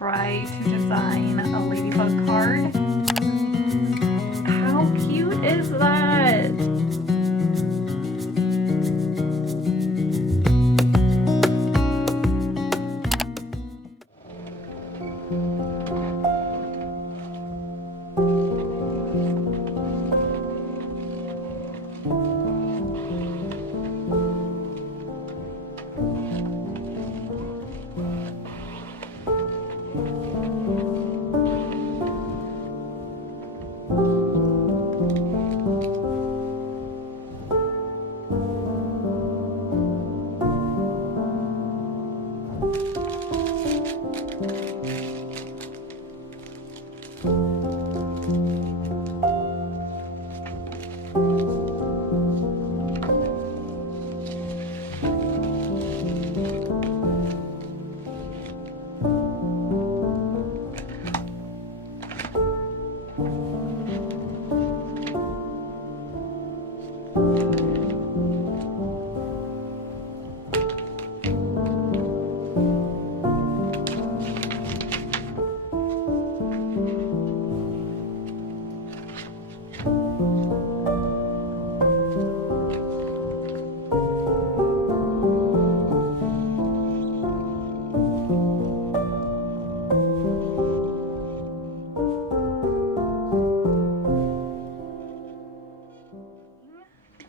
try to design a ladybug card. How cute is that?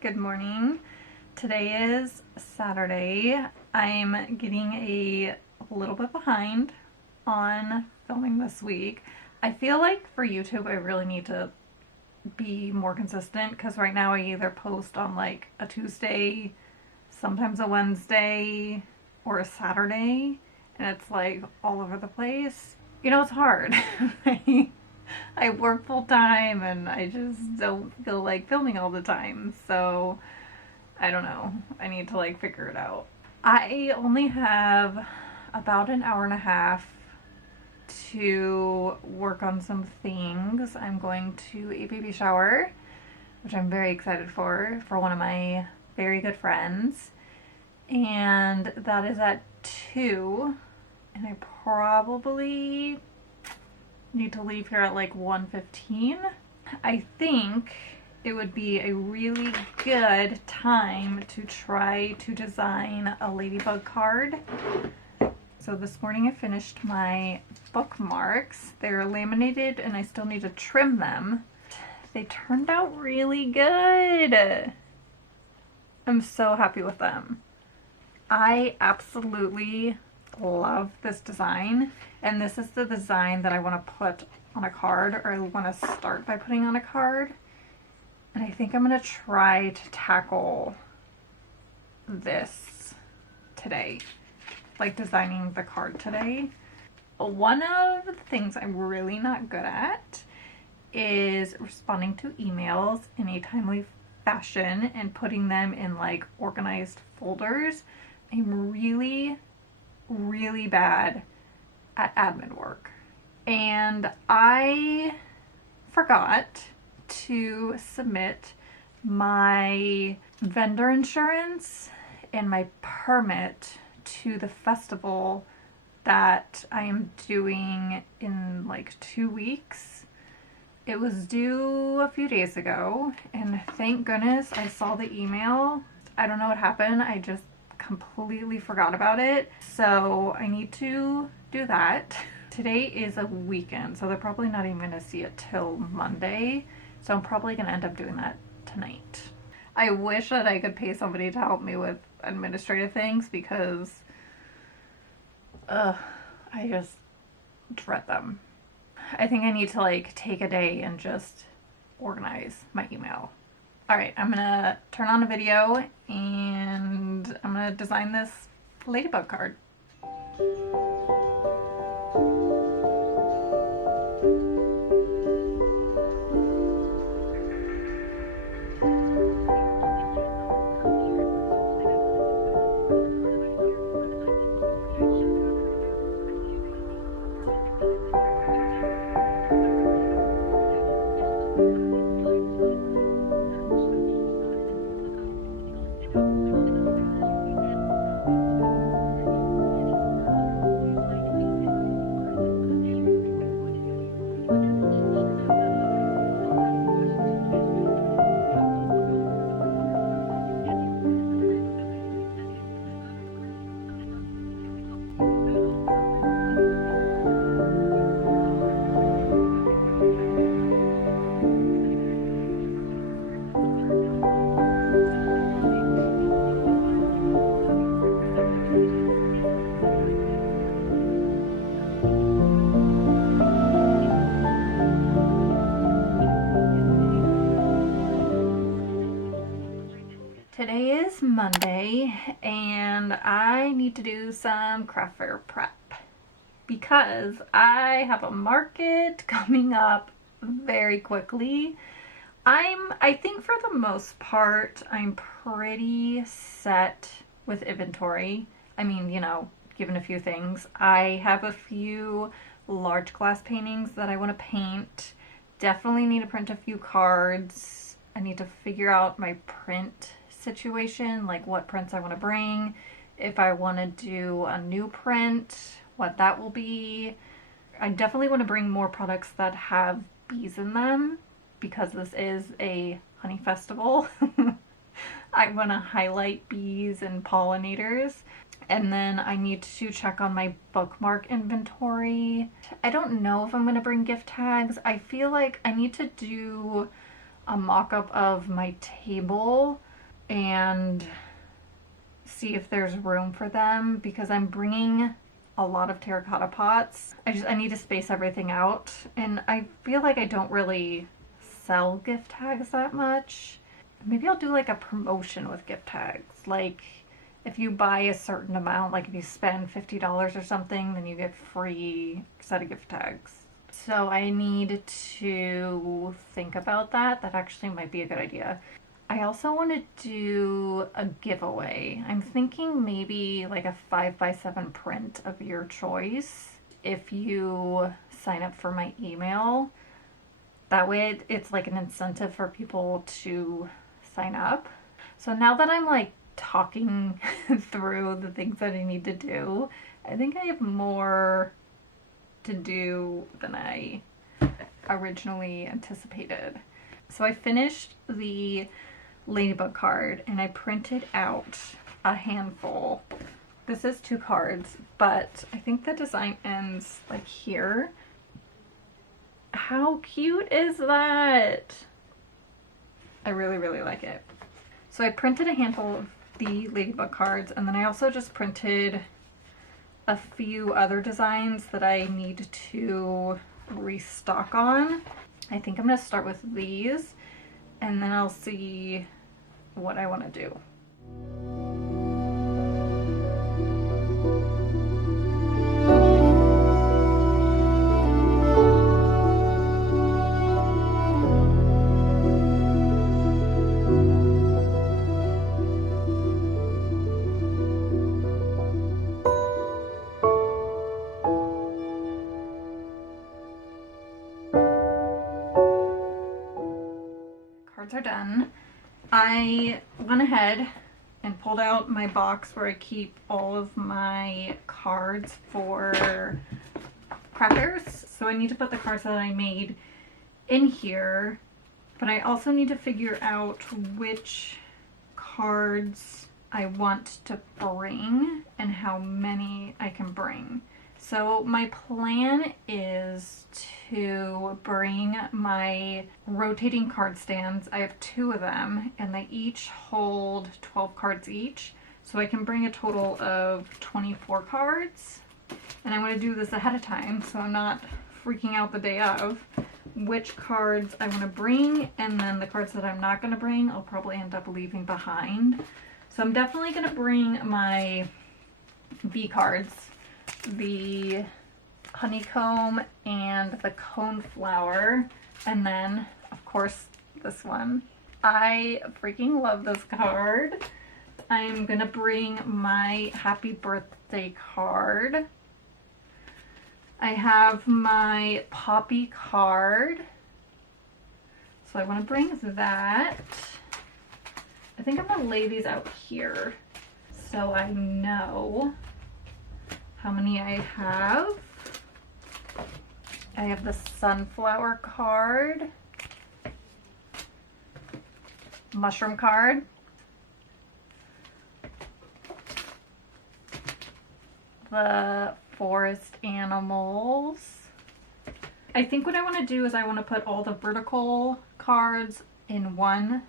Good morning. Today is Saturday. I'm getting a little bit behind on filming this week. I feel like for YouTube I really need to be more consistent because right now I either post on like a Tuesday, sometimes a Wednesday, or a Saturday, and it's like all over the place. You know, it's hard. I work full time and I just don't feel like filming all the time, so I don't know. I need to like figure it out. I only have about an hour and a half to work on some things. I'm going to a baby shower, which I'm very excited for one of my very good friends, and that is at 2, and I probably need to leave here at like 1:15. I think it would be a really good time to try to design a ladybug card. So this morning I finished my bookmarks. They're laminated and I still need to trim them. They turned out really good. I'm so happy with them. I absolutely love this design, and this is the design that I want to put on a card, or I want to start by putting on a card, and I think I'm going to try to tackle this today, like designing the card today. One of the things I'm really not good at is responding to emails in a timely fashion and putting them in like organized folders. I'm really bad at admin work, and I forgot to submit my vendor insurance and my permit to the festival that I am doing in like 2 weeks. It was due a few days ago, and thank goodness I saw the email. I don't know what happened. I just completely forgot about it, so I need to do that. Today is a weekend, so they're probably not even going to see it till Monday, so I'm probably going to end up doing that tonight. I wish that I could pay somebody to help me with administrative things because I just dread them. I think I need to like take a day and just organize my email. Alright, I'm gonna turn on a video and I'm gonna design this ladybug card. it's Monday and I need to do some craft fair prep because I have a market coming up very quickly. I think for the most part, I'm pretty set with inventory. I mean, you know, given a few things. I have a few large glass paintings that I want to paint. Definitely need to print a few cards. I need to figure out my print situation, like what prints I want to bring. If I want to do a new print, what that will be. I definitely want to bring more products that have bees in them because this is a honey festival. I want to highlight bees and pollinators. And then I need to check on my bookmark inventory. I don't know if I'm going to bring gift tags. I feel like I need to do a mock-up of my table and see if there's room for them because I'm bringing a lot of terracotta pots. I need to space everything out, and I feel like I don't really sell gift tags that much. Maybe I'll do like a promotion with gift tags. Like if you buy a certain amount, like if you spend $50 or something, then you get free set of gift tags. So I need to think about that. That actually might be a good idea. I also want to do a giveaway. I'm thinking maybe like a 5x7 print of your choice if you sign up for my email. That way it's like an incentive for people to sign up. So now that I'm like talking through the things that I need to do, I think I have more to do than I originally anticipated. So I finished the ladybug card and I printed out a handful. This is 2 cards, but I think the design ends like here. How cute is that? I really, really like it. So I printed a handful of the ladybug cards, and then I also just printed a few other designs that I need to restock on. I think I'm going to start with these, and then I'll see what I want to do. Cards are done. I went ahead and pulled out my box where I keep all of my cards for craft fairs. So I need to put the cards that I made in here, but I also need to figure out which cards I want to bring and how many I can bring. So my plan is to bring my rotating card stands. I have 2 of them and they each hold 12 cards each. So I can bring a total of 24 cards. And I'm going to do this ahead of time so I'm not freaking out the day of which cards I want to bring, and then the cards that I'm not going to bring I'll probably end up leaving behind. So I'm definitely going to bring my bee cards, the honeycomb and the coneflower, and then of course this one. I freaking love this card. I'm gonna bring my happy birthday card. I have my poppy card, so I want to bring that. I think I'm gonna lay these out here so I know how many I have. I have the sunflower card, mushroom card, the forest animals. I think what I want to do is I want to put all the vertical cards in one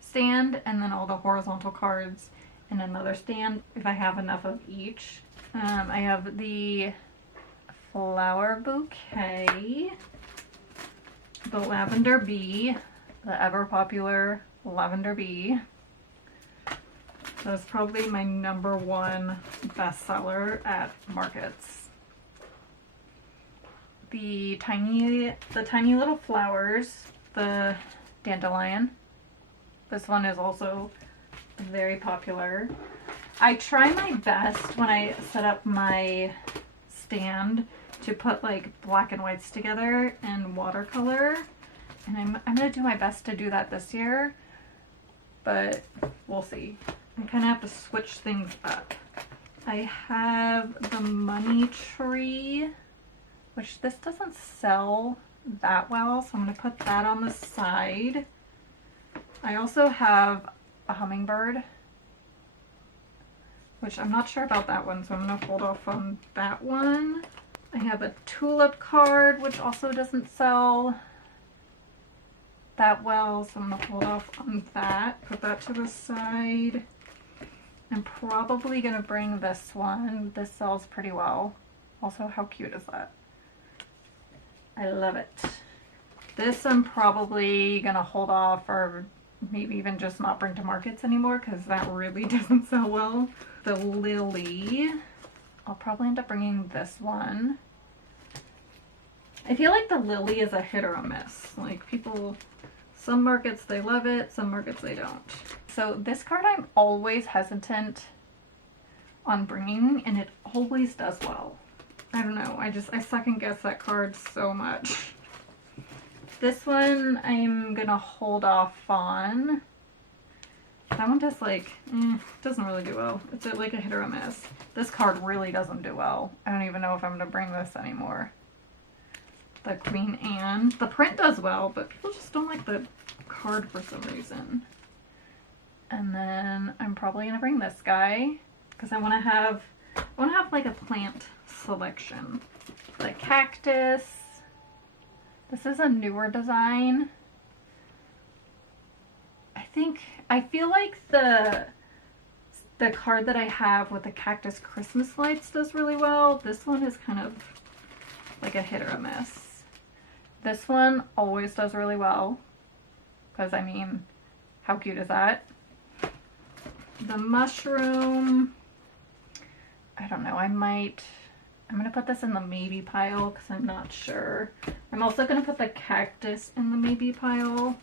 stand and then all the horizontal cards in another stand if I have enough of each. I have the flower bouquet, the lavender bee, the ever popular lavender bee. That's probably my #1 bestseller at markets. The tiny little flowers, the dandelion. This one is also very popular. I try my best when I set up my stand to put like black and whites together and watercolor, and I'm gonna do my best to do that this year, but we'll see. I kind of have to switch things up. I have the money tree, which this doesn't sell that well, so I'm gonna put that on the side. I also have a hummingbird, which I'm not sure about that one, so I'm gonna hold off on that one. I have a tulip card, which also doesn't sell that well, so I'm gonna hold off on that. Put that to the side. I'm probably gonna bring this one. This sells pretty well. Also, how cute is that? I love it. This I'm probably gonna hold off, or maybe even just not bring to markets anymore, because that really doesn't sell well. The lily, I'll probably end up bringing this one. I feel like the lily is a hit or a miss. Like people, some markets they love it, some markets they don't. So this card I'm always hesitant on bringing, and it always does well. I don't know, I second guess that card so much. This one I'm gonna hold off on. That one just like, doesn't really do well. It's like a hit or a miss. This card really doesn't do well. I don't even know if I'm gonna bring this anymore. The Queen Anne. The print does well, but people just don't like the card for some reason. And then I'm probably gonna bring this guy because I wanna have like a plant selection. The cactus. This is a newer design. I feel like the card that I have with the cactus Christmas lights does really well. This one is kind of like a hit or a miss. This one always does really well because, I mean, how cute is that? The mushroom, I don't know, I'm gonna put this in the maybe pile because I'm not sure. I'm also gonna put the cactus in the maybe pile.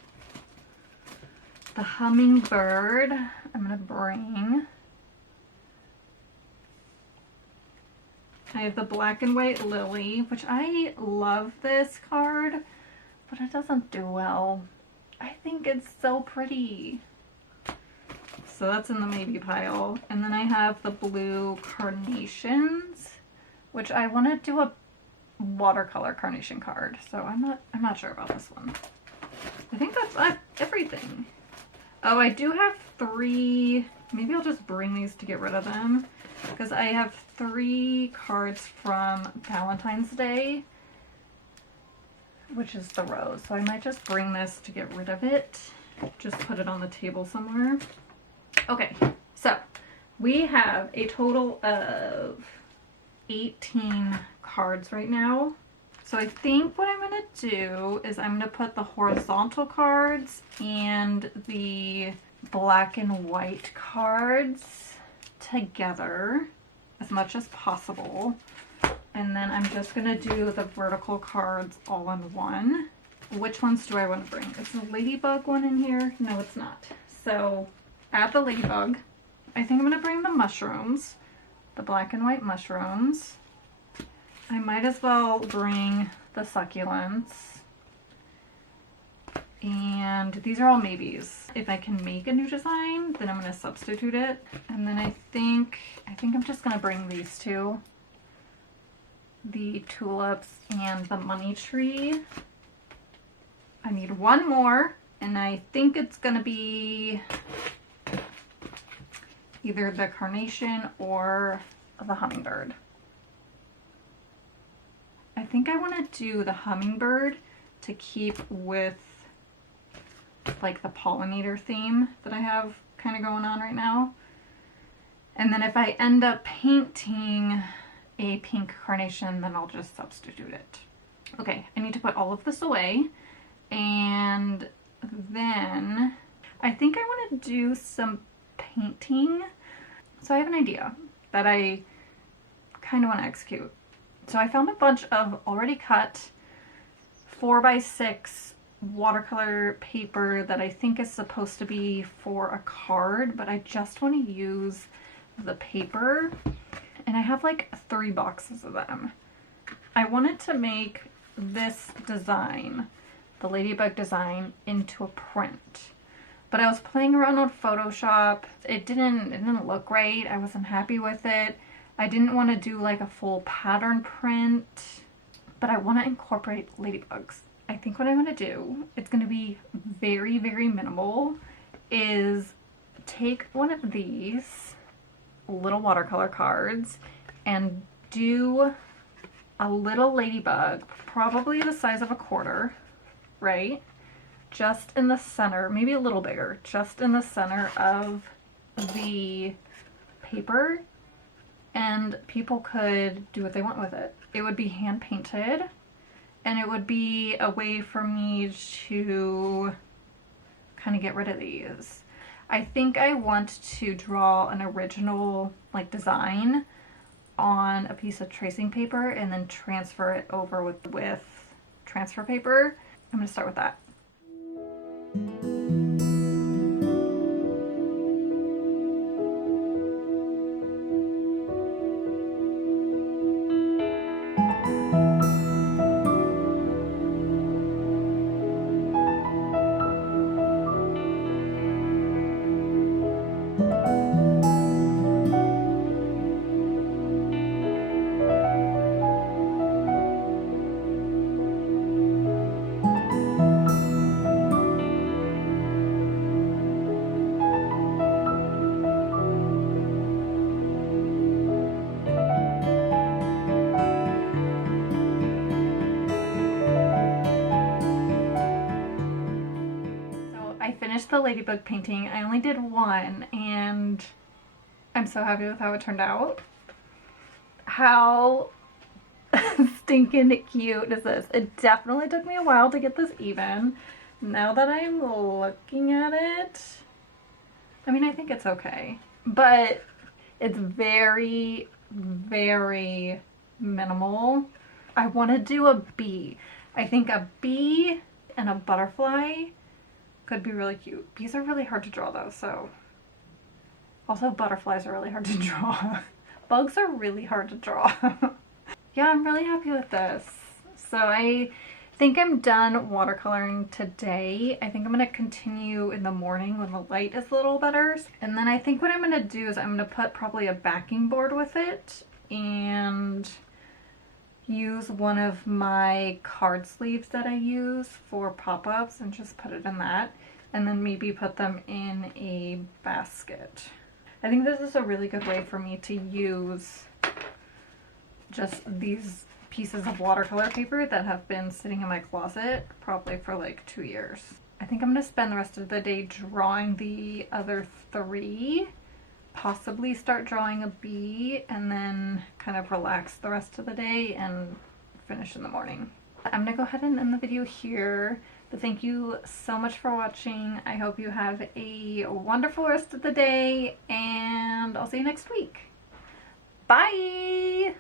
The hummingbird, I'm gonna bring. I have the black and white lily, which I love this card, but it doesn't do well. I think it's so pretty. So that's in the maybe pile. And then I have the blue carnations, which I want to do a watercolor carnation card. So I'm not sure about this one. I think that's everything. Oh, I do have 3. Maybe I'll just bring these to get rid of them, because I have 3 cards from Valentine's Day, which is the rose. So I might just bring this to get rid of it. Just put it on the table somewhere. Okay, so we have a total of 18 cards right now. So I think what I'm going to do is I'm going to put the horizontal cards and the black and white cards together as much as possible. And then I'm just going to do the vertical cards all in one. Which ones do I want to bring? Is the ladybug one in here? No, it's not. So add the ladybug. I think I'm going to bring the mushrooms, the black and white mushrooms. I might as well bring the succulents. And these are all maybes. If I can make a new design, then I'm going to substitute it. And then I think I'm just going to bring these 2. The tulips and the money tree. I need 1 more, and I think it's going to be either the carnation or the hummingbird. I think I want to do the hummingbird to keep with like the pollinator theme that I have kind of going on right now. And then if I end up painting a pink carnation, then I'll just substitute it. Okay, I need to put all of this away. And then I think I want to do some painting. So I have an idea that I kind of want to execute. So I found a bunch of already cut 4x6 watercolor paper that I think is supposed to be for a card, but I just want to use the paper, and I have like 3 boxes of them. I wanted to make this design, the ladybug design, into a print, but I was playing around on Photoshop. It didn't look right. I wasn't happy with it. I didn't want to do like a full pattern print, but I want to incorporate ladybugs. I think what I'm going to do, it's going to be very, very minimal, is take one of these little watercolor cards and do a little ladybug, probably the size of a quarter, right? Just in the center, maybe a little bigger, just in the center of the paper, and people could do what they want with it. It would be hand painted, and it would be a way for me to kind of get rid of these. I think I want to draw an original like design on a piece of tracing paper and then transfer it over with transfer paper. I'm going to start with that. The ladybug painting. I only did one and I'm so happy with how it turned out. How stinking cute is this? It definitely took me a while to get this even. Now that I'm looking at it, I mean, I think it's okay, but it's very, very minimal. I want to do a bee. I think a bee and a butterfly could be really cute. Bees are really hard to draw though, so. Also butterflies are really hard to draw. Bugs are really hard to draw. Yeah, I'm really happy with this. So I think I'm done watercoloring today. I think I'm going to continue in the morning when the light is a little better. And then I think what I'm going to do is I'm going to put probably a backing board with it and use one of my card sleeves that I use for pop-ups and just put it in that, and then maybe put them in a basket. I think this is a really good way for me to use just these pieces of watercolor paper that have been sitting in my closet probably for like 2 years. I think I'm going to spend the rest of the day drawing the other 3, possibly start drawing a bee, and then kind of relax the rest of the day and finish in the morning. I'm gonna go ahead and end the video here, but thank you so much for watching. I hope you have a wonderful rest of the day, and I'll see you next week. Bye!